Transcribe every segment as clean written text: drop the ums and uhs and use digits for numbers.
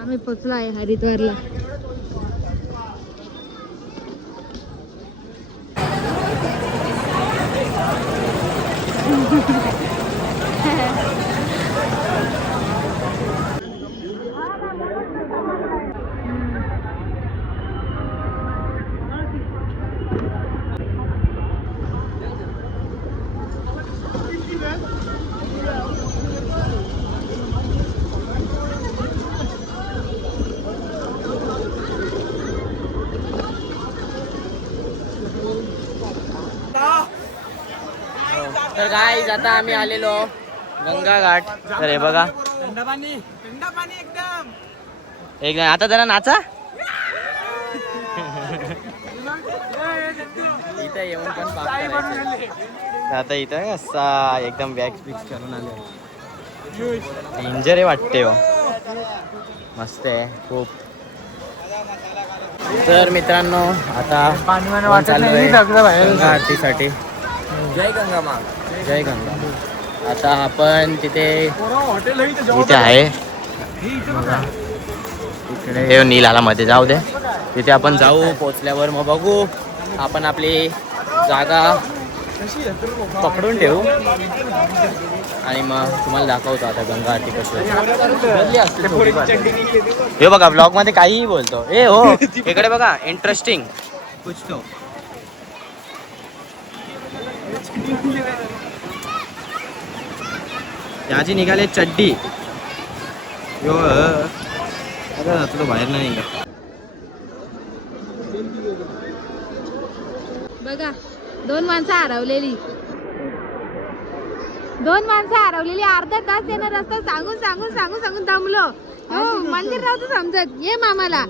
आम्ही पोचलो आहे हरिद्वारला. तर गाईज आता आम्ही आलेलो गंगा घाट. तर हे बघा एक आता जरा नाचा. इथं येऊन पण पाप करायचं. आता इथं असा एकदम वॅक्स बिक्स करून आले. डेंजर वाटते हो. मस्त आहे खूप. तर मित्रांनो आता गंगा आरतीसाठी. जय गंगा माँ. जय गंगा. आता आपण तिथे आहे इकडे नील आला मध्ये जाऊ दे. तिथे आपण जाऊ. पोचल्यावर मग बघू. आपण आपली जागा पकडून ठेवू आणि मग तुम्हाला दाखवतो आता गंगा आरती कशी असते. हे बघा ब्लॉग मध्ये काहीही बोलतो. ए हो इकडे बघा इंटरेस्टिंग कुछ तो. याची निघाले चड्डी. यो आता तुला बाहेर नाही निघा. बघा दोन माणसं हरवलेली. अर्धा तास येणार रस्ता सांगून सांगून सांगून सांगून दमलो. हो मंदिर नव्हतं समजत. ये मामाला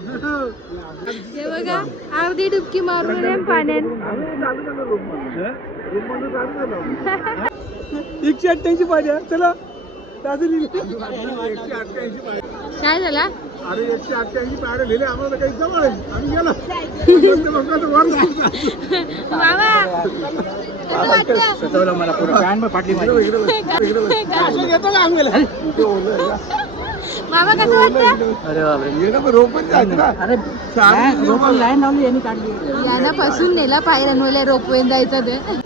हे बघा अर्धी डुबकी मारून पाण्यात. 188 पाहिजे. चला काय झाला. अरे 188 पायऱ्या लिहिले आम्हाला काही जवळ आहे. आम्ही गेलो मला फाटली. मामा कसं वाटतं. अरे बापरे रोपण लाईन लावली यांनी काढली. यांना फसून नेला पायऱ्यांवर रोपवेन जायचं ते.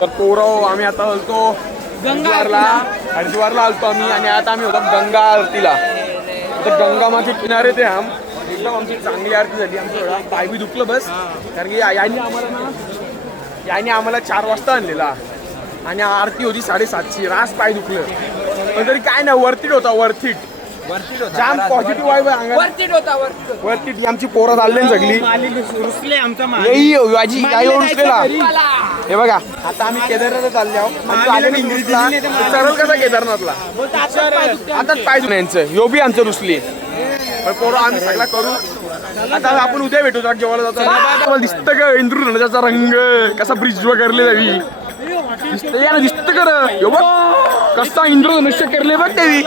तर पोरं आम्ही आता आलतो हरिद्वारला आलतो आम्ही. आणि आता आम्ही होतो गंगा आरतीला. तर गंगा माचे किनारे ते एकदम आमची चांगली आरती झाली. आमचं पाय बी दुखलं बस. कारण की याने आम्हाला 4 वाजता आणलेला आणि आरती होती 7:30ची. रास पाय दुखलं पण तरी काय नाही. वर्थिट होता. वर्थिट जाम पॉझिटिव्ह वाईब आहे. वर्थिट आमची पोरं चालले सगळी. हे बघा आता आम्ही केदारनाथला चालले आहोत. सरळ कसा केदारनाथला आताच पाहिजे यांचं. यो बी आमचं रुसली. पोरं आम्ही सगळा करू. आता आपण उद्या भेटू जेवायला जातो. दिसतं का इंद्रधनुष्याचा रंग कसा ब्रिज वर करले जावी. दिसतं कर. यो बघ कसा इंद्रधनुष्य करले बघ त्यावी.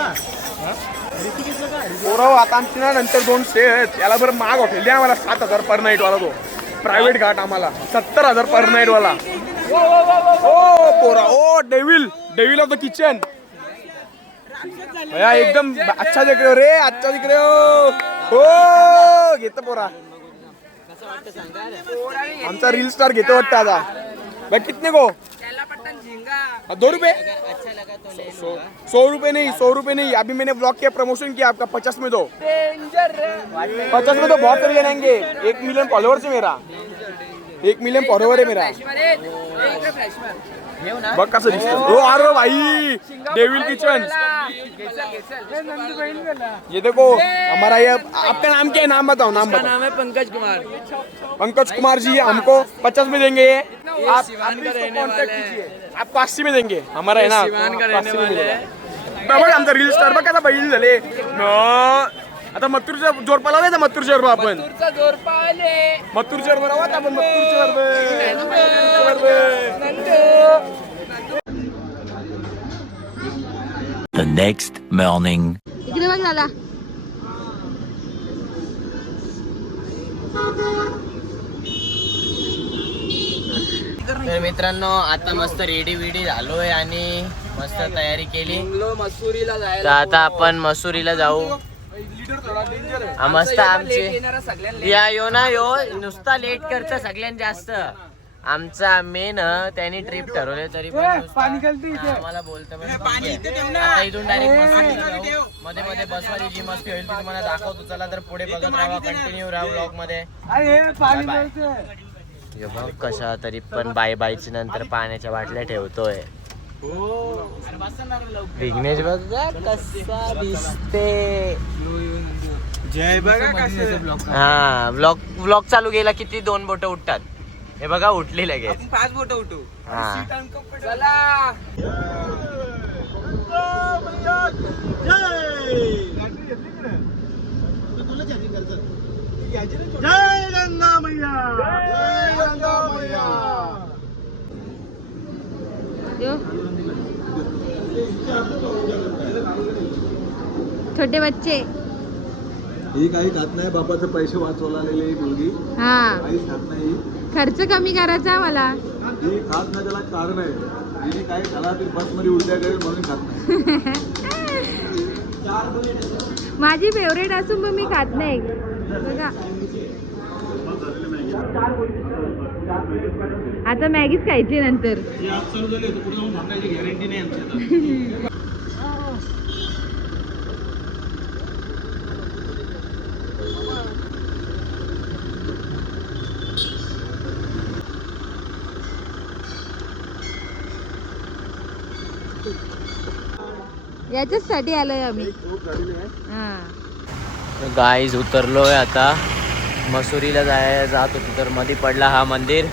पोरं आता आमची ना नंतर 2 स्टे आहेत. याला बरं महाग हॉटेल द्या आम्हाला 7,000 पर नाईट वाला तो प्रायव्हेट घाट आम्हाला 70,000 पर नाईट वाला. ओ पोरा ओ डेविल ऑफ द किचन भैया एकदम अच्छा दिख रहे हो रे अच्छा दिख रहे हो घेतो पोरा आमचा रील स्टार घेतो वाटतं आता भाई कितने को 2 रुपए 100 रुपए नहीं 100 रुपए नहीं अभी मैंने ब्लॉग किया प्रमोशन किया आपका 50 में दो 50 में तो बहुत तरीके रहेंगे 1 मिलियन फॉलोअर्स है मेरा 1 मिलियन फॉलोअर है मेरा बघ कसं दिसतं हो अरे भाई डेविल किचन ये देखो हमारा ये आपका नाम क्या है नाम बताओ नाम बताओ. नाम है पंकज कुमार जी हमको 50 में देंगे आप कॉन्टेक्ट कीजिए आपको 80 में देंगे हमारा है ना 80 में मिलेगा. बघ आमचा रील स्टार बघ आता बैल झाले आता मथुरच्या जोर पाला ना मथुरच्या वर आपण मथुरच्या वर आता आपण मथुरच्या The next morning. इकडे बघ दादा. तर मित्रांनो आता मस्त रेडी झालोय आणि मस्त तयारी केली. मसुरीला तर जायला आता आपण मसुरीला जाऊ. मस्त आमचे या यो ना यो नुसता लेट करतं सगळ्यात जास्त. आमचा मेन त्यांनी ट्रिप ठरवले तरी पण आम्हाला बोलतो आता इथून डायरेक्ट मध्ये मध्ये बसमध्ये जी मस्ती होईल ती तुम्हाला दाखवतो. चला तर पुढे बघत राहा कंटिन्यू राहा ब्लॉग मध्ये. बघ कशा तरी पण बायची नंतर पाण्याच्या बाटल्या ठेवतोय. विघ्नेश बघा कसा दिसते. जय बघा हा ब्लॉग चालू गेला किती 2 बोट उठतात. हे बघा उठली लगेच 5 बोट उठू. हा चला जय गंगा मैया जय गंगा मैया. यो. छोटे बच्चे ही काही खात नाही बापाचे पैसे वाचवलेले ही मुलगी हा काहीच खात नाही. खर्च कमी करायचा मला. ही खात नाही त्याला कारण आहे हिने काही खाला तरी बस मध्ये उलट्या करेल म्हणून खात नाही. माझी फेवरेट असून पण मी खात नाही बघा. आता मॅगीच खायची नंतर. याच्यासाठी आलोय आम्ही. हा गाईज उतरलोय आता मसुरीला जात होतो तर मध्ये पडला हा मंदिर.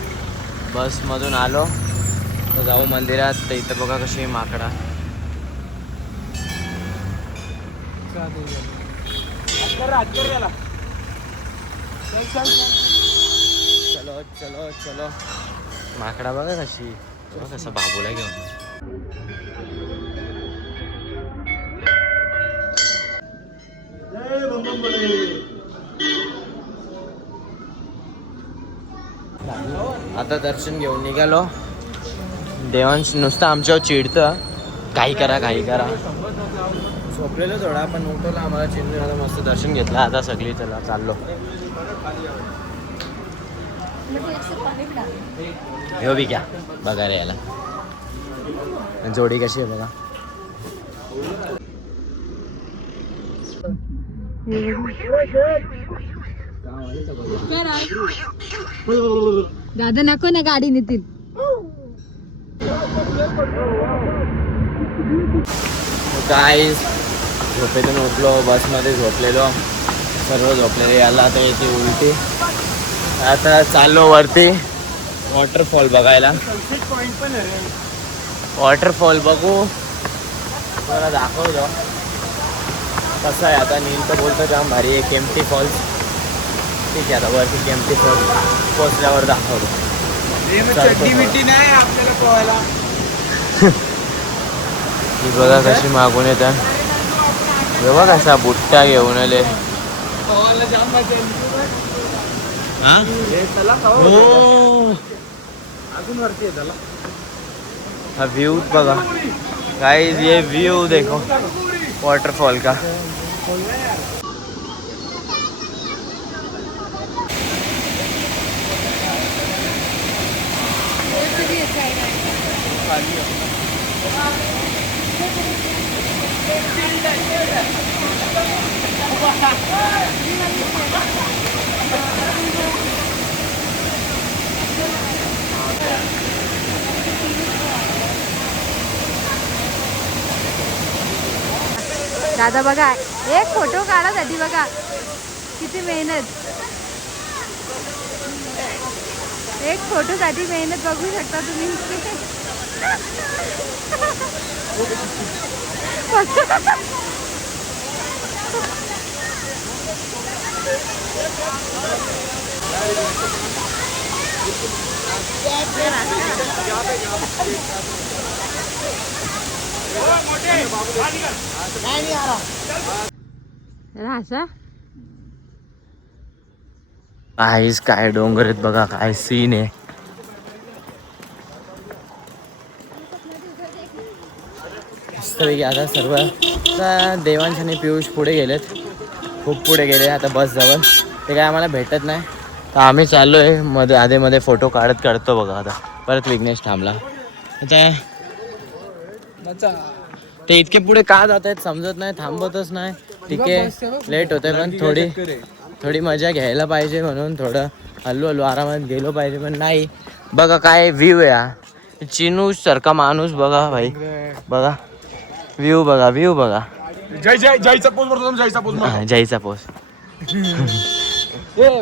बस मधून आलो तर जाऊ मंदिरात. तर इथं बघा कशी माकडा. चलो चलो चलो माकडा बघा कशी बघा कसं बाबूला घेऊन. आता दर्शन घेऊन निघालो. देवांश नुसतं आमच्यावर चिडतं काही करा झोपलेलो थोडा पण उठवला आम्हाला चिंतून. आता मस्त दर्शन घेतलं. आता सगळी चला चाललो. हो बी क्या बघा रे याला जोडी कशी आहे बघा. दादा नको ना गाडी नेतील. काय झोपेतून उठलो बसमध्ये झोपलेलो सर्व झोपलेले. याला आता येते उलटी. आता चाललो वरती वॉटरफॉल बघायला. वॉटरफॉल बघू मला दाखवतो कसं आहे. आता नील तर बोलतो जाम भारी आहे केम्प्टी फॉल्स. ठीक आहे आता वरती केम्प्टी फॉल्स पोचल्यावर दाखवतो. नाही आपल्याला पोहायला. ही बघा कशी मागून येतात. बघा कसा बुट्टा घेऊन आले. हा? हो. हा व्ह्यू बघा गाइस, ये व्यू देखो वाटरफॉल का. दादा बघा, एक फोटो काढासाठी बघा किती मेहनत. एक फोटो साठी मेहनत बघू शकता तुम्ही. असा आईस काय डोंगर आहेत बघा, काय सीन आहे. मस्तपैकी आता सर्व आता देवांश आणि पियुष पुढे गेलेत, खूप पुढे गेले आता बस जवळ. ते काय आम्हाला भेटत नाही, तर आम्ही चाललोय मध्ये आधेमध्ये फोटो काढत काढतो बघा. आता परत विघ्नेश थांबला. आता ते इतके पुढे का जात आहेत समजत नाही, थांबतच नाही. ठीक आहे लेट होतंय, पण थोडी मजा घ्यायला पाहिजे म्हणून थोडं हल्लू आरामात गेलो पाहिजे. पण नाही बघा काय व्ह्यू आहे हा. चिनू सारखा माणूस बघा भाई, बघा व्ह्यू बघा. जयचा पोज बरोबर, जयचा पोज. जयचा पोस.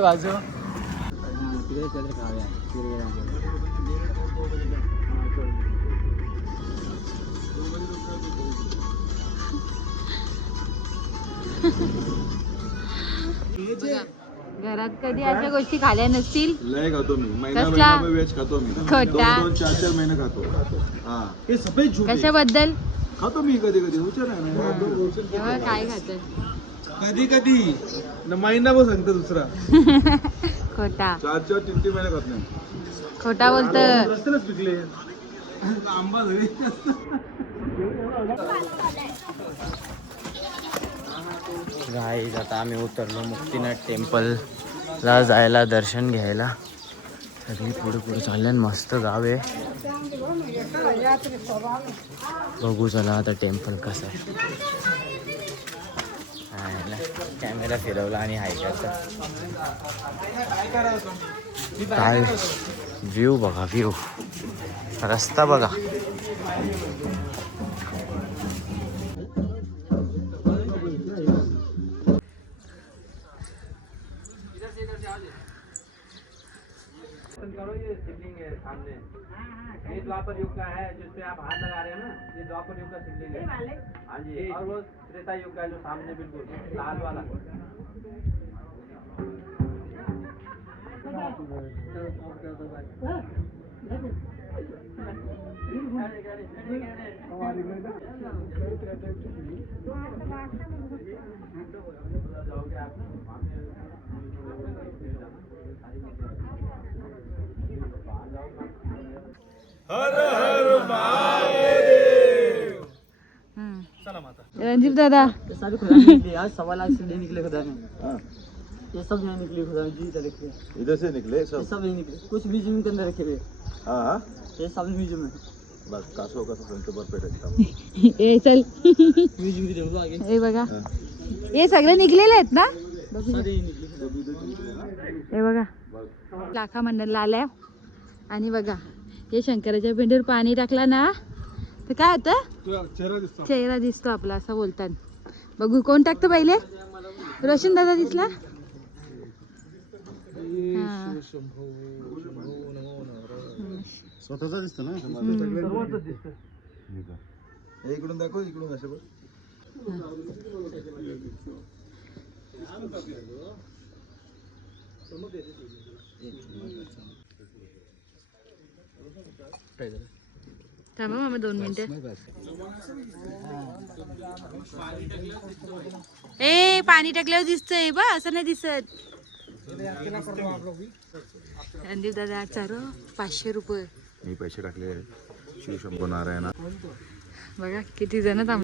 बाजू घरात कधी अशा गोष्टी खाल्या नसतील. लय खातो मी, महिना कसला? वेज खातो मी. खोटा. 2-4 महिने खातो. हा हे सफेद झूठ आहे. कशाबद्दल? खातो मी कधी कधी, हुशार आहे ना. तेव्हा काय खात? कधी कधी महिना पण सांगतो दुसरा. खोटा. 4-3 महिने खात नाही. खोटा बोलत. रस्त्यालाच पिकले आंबा घरी. गाईज आता आम्ही उतरलो मुक्तीनाथ टेम्पलला जायला, दर्शन घ्यायला. सगळी पुढे चालले. मस्त गाव आहे, बघू चला आता टेम्पल कसं आहे. कॅमेरा फिरवला आणि हायकरचा काय व्ह्यू बघा, व्ह्यू रस्ता बघा. ये द्वापर युग का है, जिसपे आप हाथ लगा रहे हैं ना, ये द्वापर युग का शिवलिंग है। हाँ जी, और वो त्रेता युग का है जो सामने बिल्कुल लाल वाला। रणजीत दादा, सारी खुदा निकली आज 1.25 लाख से निकले खुदा में। ये सब यहाँ निकले खुदा में जी देखिए, इधर से निकले ये सब. सब यही निकले, कुछ म्यूजियम के अंदर रखे हुए, हाँ हाँ ये सब म्यूजियम है। बस कासो का संत बरपेट एकदम. ए चल. म्यूजियम की देखो आगे हे बघा, हे सगळे निघलेले आहेत ना. सारे यही निकले। हे बघा लाखा मंडळला आलाय आणि बघा हे शंकराच्या पिंडीवर पाणी टाकला ना तर काय होतं, चेहरा दिसतो आपला असं बोलतात. बघू कोण टाकतं पहिले. रोशन दादा दिसला. स्वतःचा दिसतो ना. इकडून दाखव, इकडून असं बघ. थांबा मामा 2 मिनिटं. ए पाणी टाकल्यावर दिसतंय बा, असं नाही दिसत. रणदीप दादा चारो 500 रुपये. मी पैसे टाकले शिवशंभू नारायण. बघा किती जण थांब.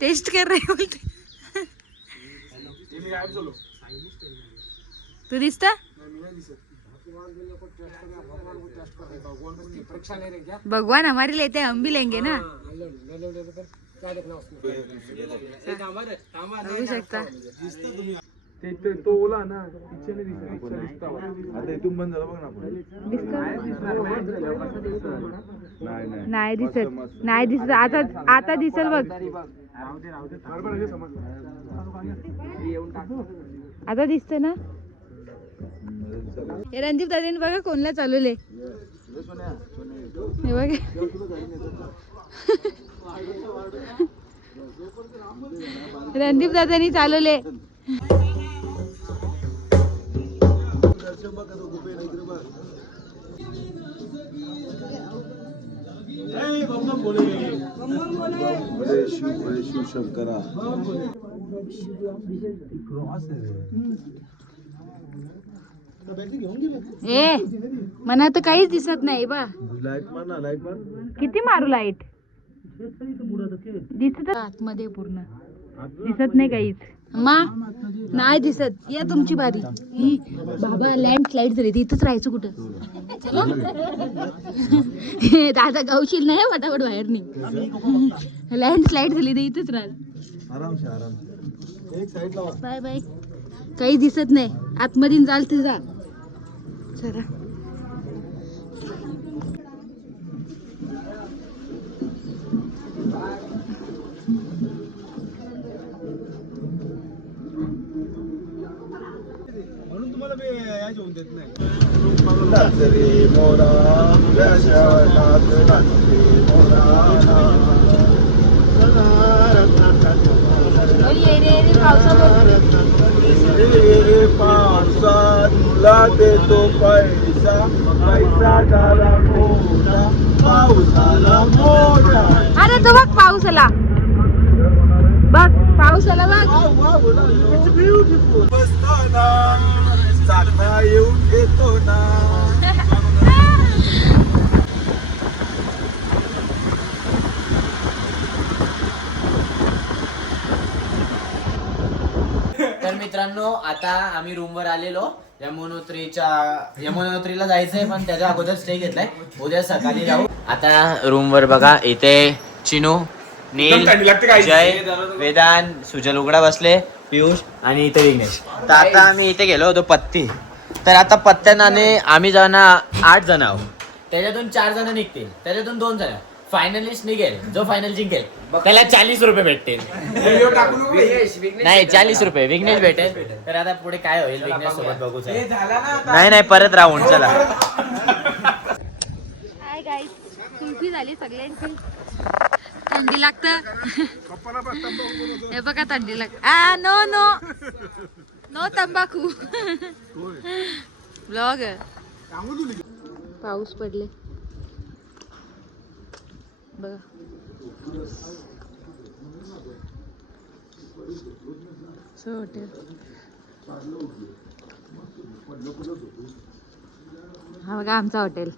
टेस्ट कर रहे बोलते. तू दिसता भगवान हमारे लेते हम भी लेंगे ना. बघू शकता. तो ओला ना इच्छेने दिसता. आता इथून बंद झालं बघ ना आपण. नाही दिसत, नाही दिसत. आता आता दिसल बघ. आता दिसतं ना. हे रणदीप दादांनी बघा कोणला चालवले. हे बघा रणदीप दादांनी चालवले. शिव शंकरा. ए मना तर काहीच दिसत नाही बा. लाईट मार ना, लाईट मार. किती मारू लाईट. दिसत आतमध्ये पूर्ण दिसत नाही काहीच. मा नाही दिसत. या तुमची बारी. ही बाबा लँड स्लाईड झाली. इथंच राहायचं कुठं. चलो दादा गावशील नाही फटाफट बाहेर निघ. लँड स्लाईड झाली तर इथंच राहा. आरामशे आराम. एक साईडला बाय बाय. काही दिसत नाही. आतमध्ये जाल ते जा. चला म्हणून तुम्हाला या जेवून देत नाही. नाचरे मोरा नाचरे पावसा तुला देतो पैसा. पैसा झाला मोठा, पाऊस आला मोठा. अरे तो बघ पाऊस आला. बघ पाऊस आला बघ. It's beautiful. बसताना चाकणा येऊन घेतो ना. तर मित्रांनो आता आम्ही रूमवर आलेलो. यमुनोत्रीला जायचंय पण त्याच्या अगोदर स्टे घेतलाय. उद्या सकाळी जाऊ. आता रूमवर बघा इथे चिनू, नील, जय, वेदांत, सुजल उघडा बसले, पियुष आणि इथे विघ्नेश. तर आता आम्ही इथे गेलो होतो पत्ती. तर आता पत्त्याने आम्ही जण 8 जण आहोत. त्याच्यातून 4 जण निघतील. त्याच्यातून 2 जण फायनलिस्ट निघेल. जो फायनल जिंकेल त्याला 40 रुपये भेटतील. नाही 40 रुपये विघ्नेश भेटेल. तर आता पुढे काय होईल विघ्नेश सोबत बघू. नाही परत राहून चला. Hi guys. कुल्फी झाली सगळ्यांची. थंडी लागत. हे बघा थंडी लागत. नो नो नो तंबाखू. ब्लॉग. पाऊस पडले बघा. हॉटेल. हा बघा आमचा हॉटेल.